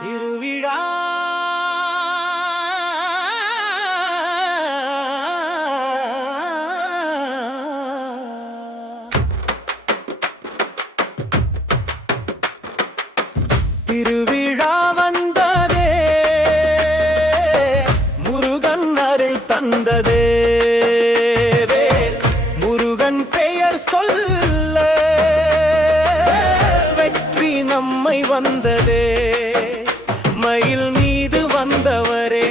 திருவிழா திருவிழா வந்ததே, முருகன் அருள் தந்ததே. முருகன் பெயர் சொல்ல வெற்றி நம்மை வந்ததே. மயில் மீது வந்தவரே,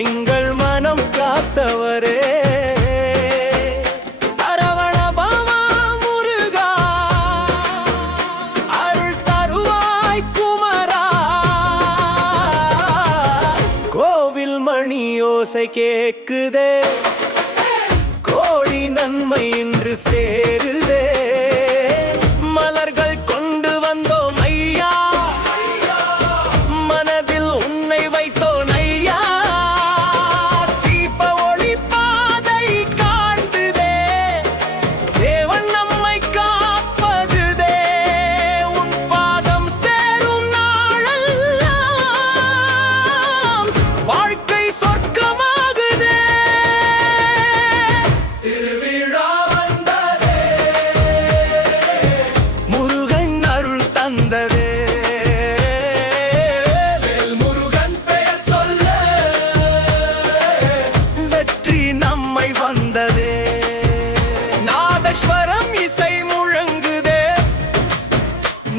எங்கள் மனம் காத்தவரே. ஓசை கேக்குதே, கோடி நன்மை இன்று சேருதே. மலர்கள் கொண்டு வந்தோம் ஐயா, மனதில் உன்னை வைத்தோம் ஐயா. தீப ஒளி பாதை காண்பதே, தேவன் நம்மை காப்பதுதே. உன் பாதம் சேரும் நாளெல்லாம் வாழ்க்கை சொர்க்க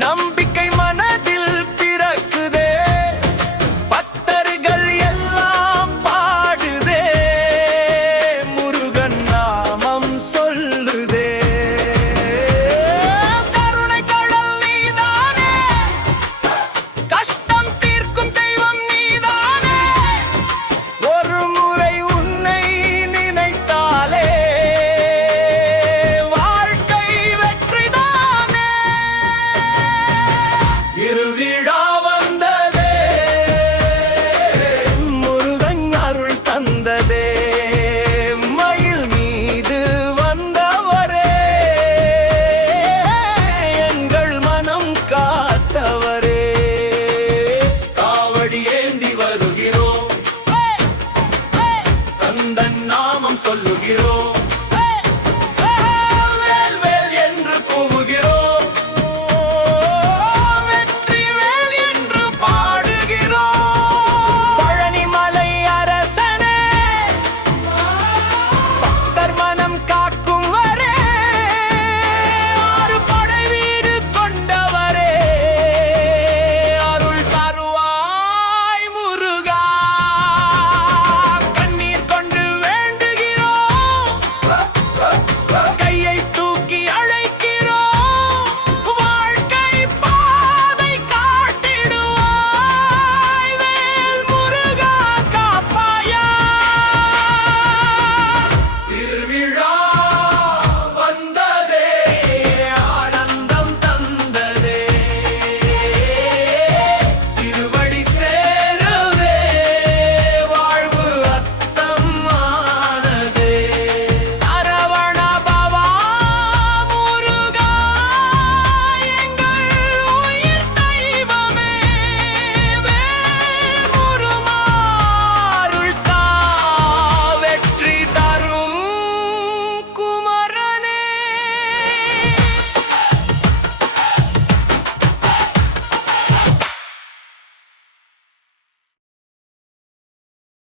நம்